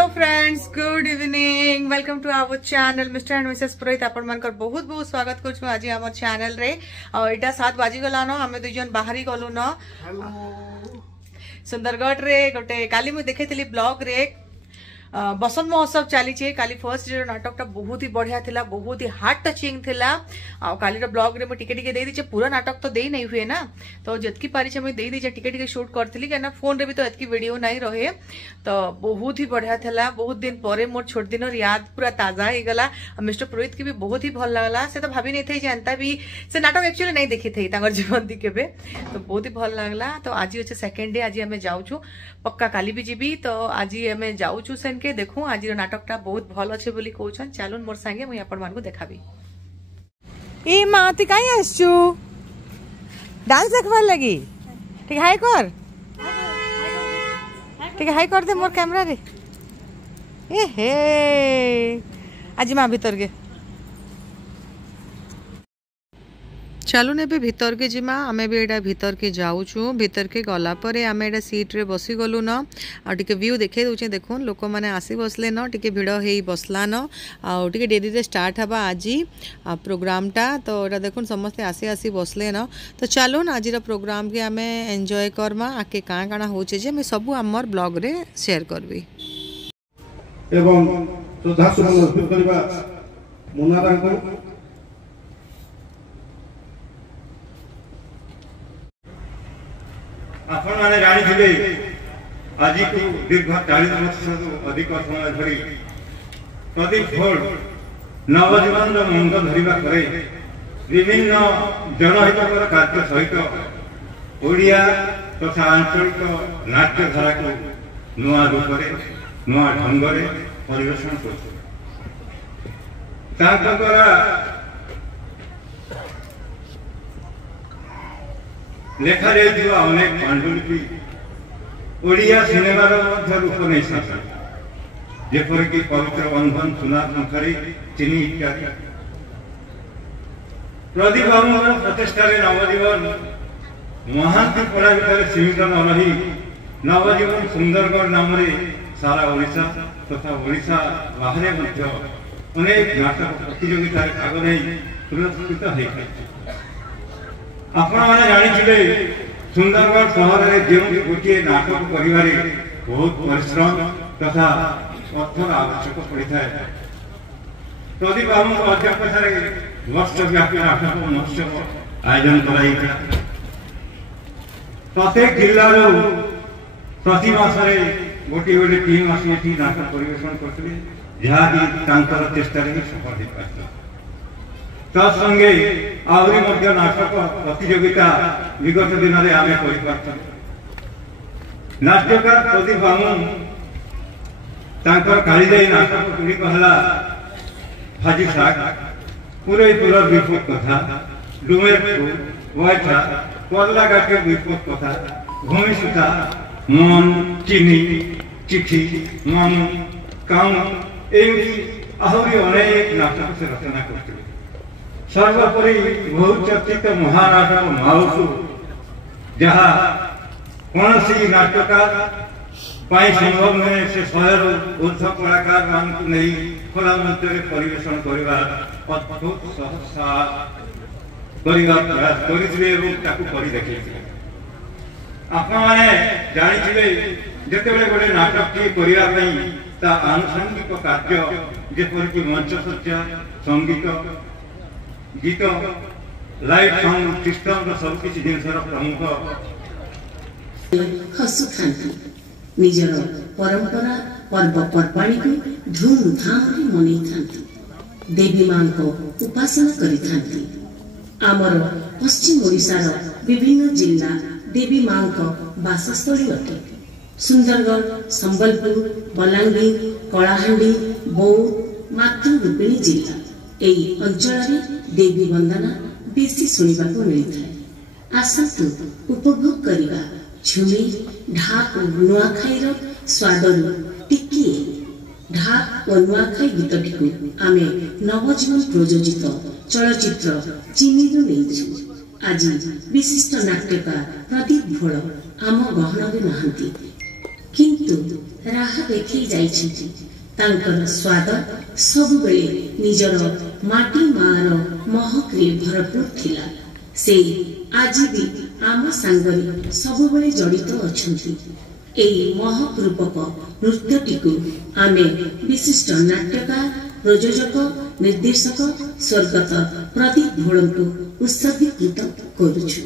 Hello friends, good evening, welcome to our channel Mr and Mrs Purohit. आपण मानकर बहुत बहुत स्वागत करूँ आज आम चैनल रे। इटा 7 बाजी गला न, आम दुई जन बाहरी गलु न सुंदरगढ़ रे। गोटे काली मुझे देखी ब्लॉग रे बसंत महोत्सव चली। काली फर्स्ट डे नाटक टा बहुत ही बढ़िया थिला, बहुत ही हार्ट टचिंग थिला। काली ब्लॉग रे टिके टिके दे दीचे, पूरा नाटक तो दे नहीं हुए ना, तो जितकी पारी मुझे दे दीचे टिके टिके शूट करथली क्या फोन रे भी तो इतकी वीडियो नहीं रहे। तो बहुत ही बढ़िया थिला। बहुत दिन पर मोर छोट दिन याद पूरा ताजा हो गला। मिस्टर पुरोहित की भी बहुत ही भल लगला। से तो भाभी नहीं थे जानता भी से नाटक एक्चुअली नहीं देखी थी जीवन दी केबे, तो बहुत ही भल लगला। तो आज अच्छे सेकेंड डे, आज आम जाऊँ पक्का काली भी जीवी। तो आज आम जाऊँ सेन के देखू आज नाटक टा बहुत भल अच्छे बोली कहछन। चलून मोर संगे मुई आपण मान को देखाबी। ए माती काई आसचू डांस देखवार लगी? ठीक हाय कर, ठीक हाय कर दे मोर कैमरा रे। ए हे आज माँ भीतर गे चलून ए भीतर के जिमा। आमे भी एटा भीतर के जाऊँ। भीतर के गला परे आमे एटा सीट रे बसी गलु न। आ टिके व्यू देखे दउचे, देखुन लोक माने आसी बसले न, टिके भिड़ हेई बसला न। आ टिके डेरी रे स्टार्ट हबा आज प्रोग्राम टा। तो एटा देखुन समस्ते आसी आसी बसले न। तो चलून आज प्रोग्राम के आमे एंजॉय करमा। आके काँ काଣା होचे जे मैं सब आमर ब्लॉग रे शेयर करबी। एवं श्रद्धा सुमन अर्पित करबा मुनारा को आपण माने जानी थिबे आज को दीर्घ 40 वर्ष अधिक समय धरी प्रदीप भोल नवजीवन मंग धरिबा करे विभिन्न जनहितकर कार्य सहित ओडिया तथा आंचलिक नाट्यधारा को नुआ रूप नुआ ढंग से परिवेशन कर लेखा जाइथिबा अनेक पांडुलिपि ओडिया सिनेमार मध्य रूप नहीं साथ जेपरिक पवित्र बंधन, सुना शंखरी, चिनी इत्यादि। प्रदीप बाबूर प्रचेषार नवजीवन महांती पड़ा भितर सीमित न रही नवजीवन सुंदरगढ़ नाम सारा ओडिशा तथा ओडिशा बाहर अनेक नाटक प्रतियोगिता भाग नहीं पुरस्कृत होता। आपण माने जानिथिबे सुंदरगढ़ शहर रे जो गोटे नाटक करिवारे बहुत परिश्रम तथा अर्थर आवश्यक पड़ता है। प्रदीप बाबू अध्यक्षतार वर्षव्यापी नाटक महोत्सव आयोजन कराइता। प्रत्येक जिल्लार प्रति मासरे गोटे गोटे टीम आसी नाटक परिवेशन करते, जहाँकि चेष्टा सफल हो पाता। तत्संगे आहरी मध्य नाटक प्रतियोगिता विगत दिन में आम कर नाट्यकार प्रदीप बामू कालीजाई नाटक गुड़िक है भाजी शाग, पुरैपुर विपद कथा, डुमेरपुर, वैठा, पदला घाट विपद कथा, भूमिसूता, मन, चिनी, चिठी, मामू, कामू एमती आहरी अनेक नाटक से रचना करते। सर्वोपरि बहुत चर्चित महानाटक माउसु, जहाँ कौन सी नाट्यकार संभव नुहे से 100 ऊर्ध कलाकार मान नहीं खुला मंच में परिवेशन करने अद्भुत प्रयास कर देखे। आपण मैंने जानी जिते गोटे नाटक करने आनुषंगिक कार्य जेपरिक मंच सज्जा, संगीत, गीत, लाइट साउंड सिस्टम सब किसी जिनसर प्रमुख हसु खाती निजर परंपरा पर्वपर्वाणी को धूमधाम रे मनाई थांती। देवी मां को उपासना करी थांती। आमर पश्चिम ओडिशार विभिन्न जिला देवी मां को वासस्थली अटे। सुंदरगढ़, संबलपुर, बलांगीर, कलाहांडी, बौद्ध मातृरूपिणी जिला एई अंचल देवी वंदना बेसी सुनिबा को मिलता है। आसतु उपभोग करिबा झुमी ढाक नुआखाईर स्वादरु टिकिए ढाक और नुआखाई गीतटिकु आमे नवजीवन प्रयोजित चलचित्र चिनीरु नेइछु। आज विशिष्ट नाट्यकार प्रदीप भोल आम गहन में नहांती। किंतु राह देखी जाइछिति तांकर स्वाद सब बेले निजर माटी मार महकरे भरपूर थिला। से आज भी आम सांगरे सब बेले जड़ित अछंती। एई महक रूपक नृत्यटिकु आमे विशिष्ट नाट्यकार प्रयोजक निर्देशक स्वर्गत प्रदीप भोळଙ୍କୁ उत्सर्गीकृत करूछु।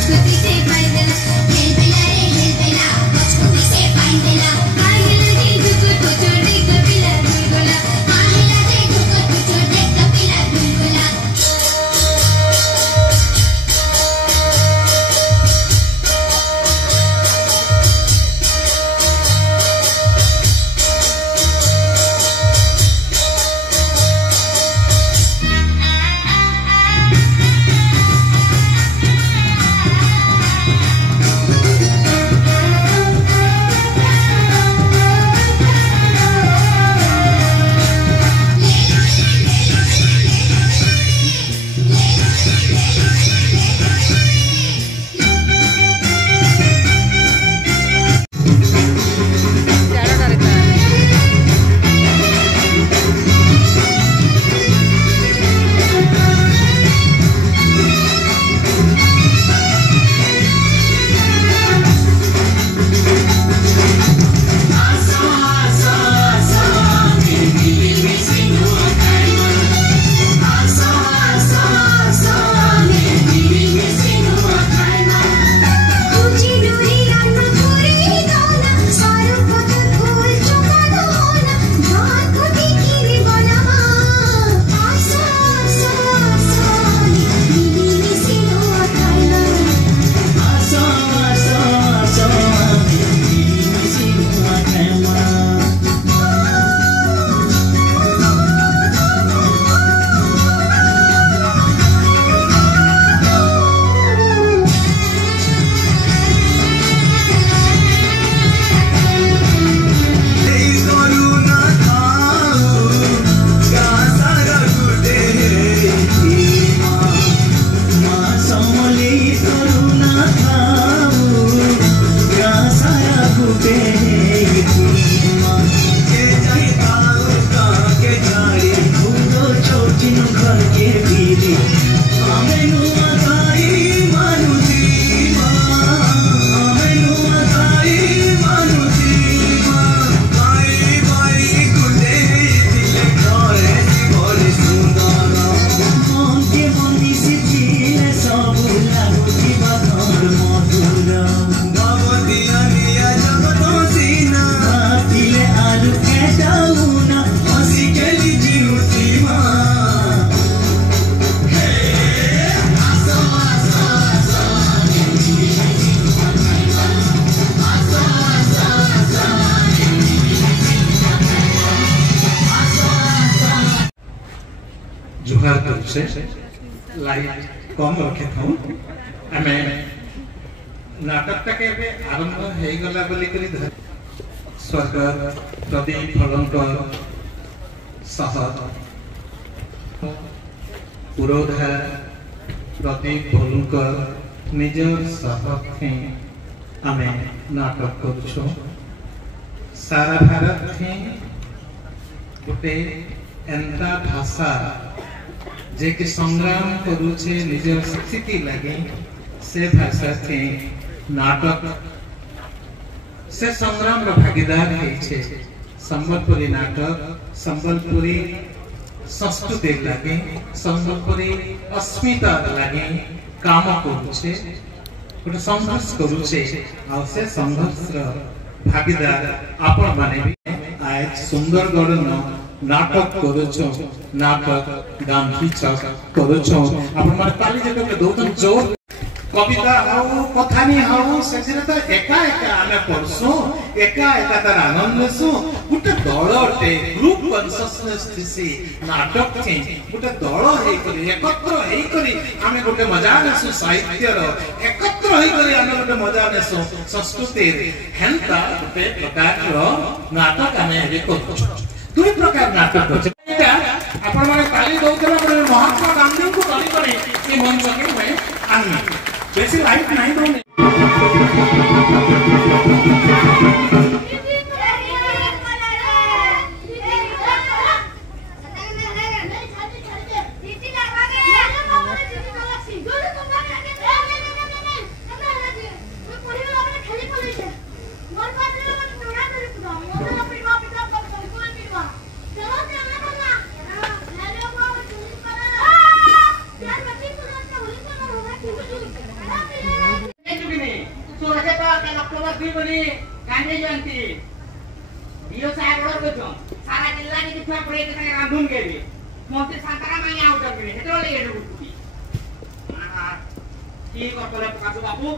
Let's କରୁଛେ लाइट कम रखे था आमे नाटकटा के आरंभ हो गला बोली करी स्वर्गत प्रदीप फलंकर सहर पुरोधा प्रदीप भोलुकर निजर सहर आमे नाटक करुछो सारा भारत थी गोटे एंता भाषा जे कि संग्राम करुछे निजर स्थिति लगे से भाषा थी नाटक से संग्राम रो भागीदार है संबलपुरी नाटक संबलपुरी संस्कृति लगे संबलपुरी अस्मिता लगे काम करुछे गोटे संघर्ष करुछे आ से संघर्ष रो भागीदार आपण माने भी आज सुंदरगढ़ न नाटक करुछो नाटक गांधी चौक करुछो आपण माने पाली जगह के दोतन जोर कविता हाउ कथानी हाउ सेजरे तो एका एका आमे पढसो एका एका तार आनंद लेसो गुटे दळटे ग्रुप कन्सियसनेस दिसी नाटक थी गुटे दळ हेई करी एकत्र हेई करी आमे गुटे मजा लेसो साहित्य रो एकत्र हेई करी आमे गुटे मजा लेसो संस्कृति हेंता गुटे प्रकार रो नाटक आमे हे करछो दुई प्रकार नाटक होचे एटा आपण माने काली दउतला पर महात्मा गांधी को गाली करे कि मंच के में आनी बेसी लाइट नहीं दो गांधी जयंती दियो साहेब ऑर्डर करछो सारा जिल्ला के दिखवा पड़े के रांधुन के भी मंत्री शांताराम आया ऑर्डर करे हेतो ले एडु गुटी की करतले प्रकाश बाबू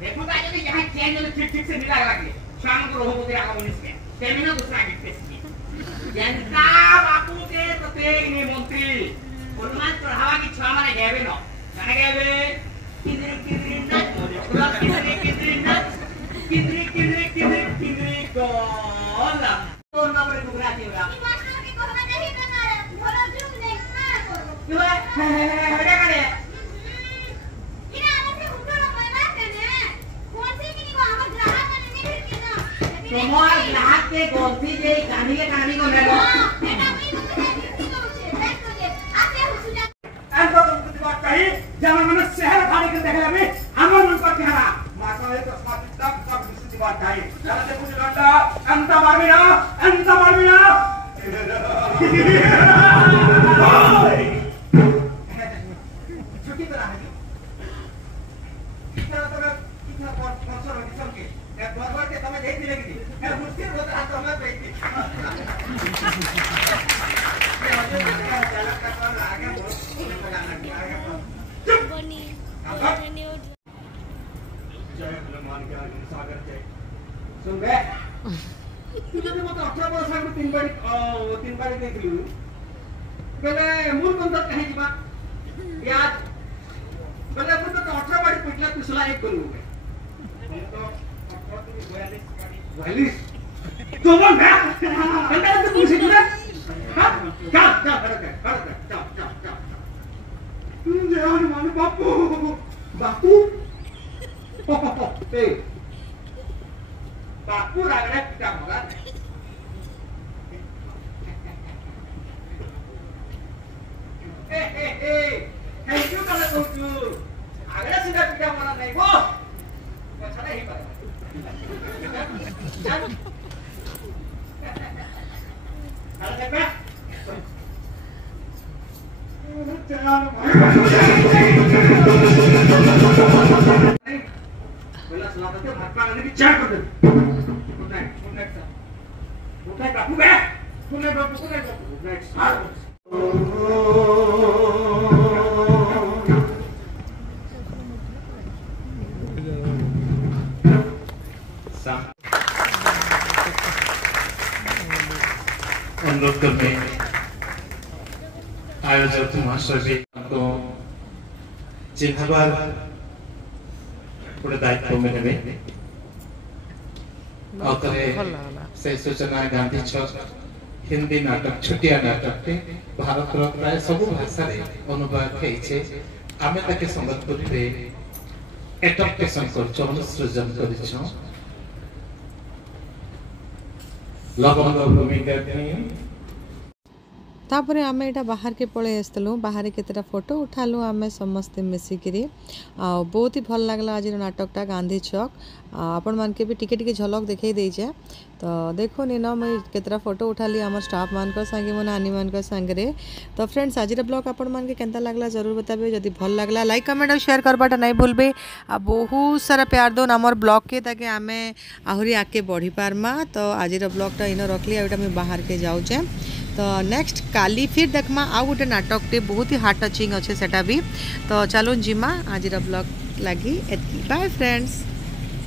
देखो का यदि यहां चैनल ठीक से निकाल लागे शाम को रहोपति आगमन में सेमिनार दूसरा के जनता बापू के प्रत्येक ने मंत्री अनुमान चढ़ावा की छवा माने गेबे न जाने गेबे किदरी गोला तो नंबर गुजराती होला ई मास्टर के कहना नहीं करना भलो जुम नहीं ना करो क्यों है करे इना आने उठो ना करने कोसी की को हम ग्राहक ने नहीं फिर के ना तुम्हार ग्राहक के गोसी जे कहानी के कहानी को ले लो बेटा मैं तो देख लो आते हो सुजा एन तो कुछ बात कही जब मैंने शहर खाली के देखला में हमर मन पर कहला माता एक अस्मात तक सब विशेष बात कही चला से कुछ घंटा अंत मारमिना छुट्टी तरह है कितना स्पॉन्सर हो किसम के एक बार के समय देख दिले की यार मुश्किल होता है तो हमें देखती ये हो जाए चला कर आगे बहुत लगाना आगे बनी जय हनुमान के आगे सागर जय सुन बे तुझे तो मत 18 वर्ष आगे तीन बार देख लियो बेले मूल कंदर कहीं जीवा याद बेले मुझे तो 18 बार पिटला पिछला एक करूंगा तो 42 तो बोल बे बेटा तो पूछ लिया हां क्या कर जय हनुमान बापू ए बापू रागड़ा पिता होगा थैंक यू कल तू आगड़ा सीधा पिता होना नहीं वो अच्छा नहीं पड़ेगा कल देखा बोला सलाह करके महात्मा गांधी की चाय कर दे गुड नाइट बापू बे गुड नाइट गुड नाइट अनुरोध करते आयोजक महाशय को चिन्हबार गोटे दायित्व मिले से सूचना गांधी छक हिंदी नाटक छुटिया नाटक भारत प्राय सब भाषा अनुवाद होइछे आमे ताके संबलपुरी रे एडप्टेशन करछो अनुसृजन करछो लवंग भूमिका तापर आम यहाँ बाहर के पलि आसलु बाहर केतटा फोटो उठालु आम समस्ते मिसिकी बहुत ही भल लगला आज नाटकटा गांधी छक आपण मान के भी टिके टिके झलक देखई देइछे तो देखो नी ना मुई केतटा फोटो उठाली आम स्टाफ मान संगे मो नानी मान संगे तो फ्रेंड्स आज ब्लॉग आपण मान के केनता लगला जरूर बताबे जदि भल लगला लाइक कमेंट और शेयर करबाटा नहीं भूलबे आ बहुत सारा प्यार दोन आमर ब्लॉग के ताकि आमे आहुरी आके बढ़ी पारमा तो आज ब्लॉगटा इन रखली आटा मैं बाहर के जाऊचे तो नेक्स्ट काली फिर देखमा आउ गोटे नाटक टे बहुत ही हार्ट टचिंग अच्छे सेटा भी तो चलो जिमा आज ब्लॉग लगी एतकी बाय फ्रेंड्स।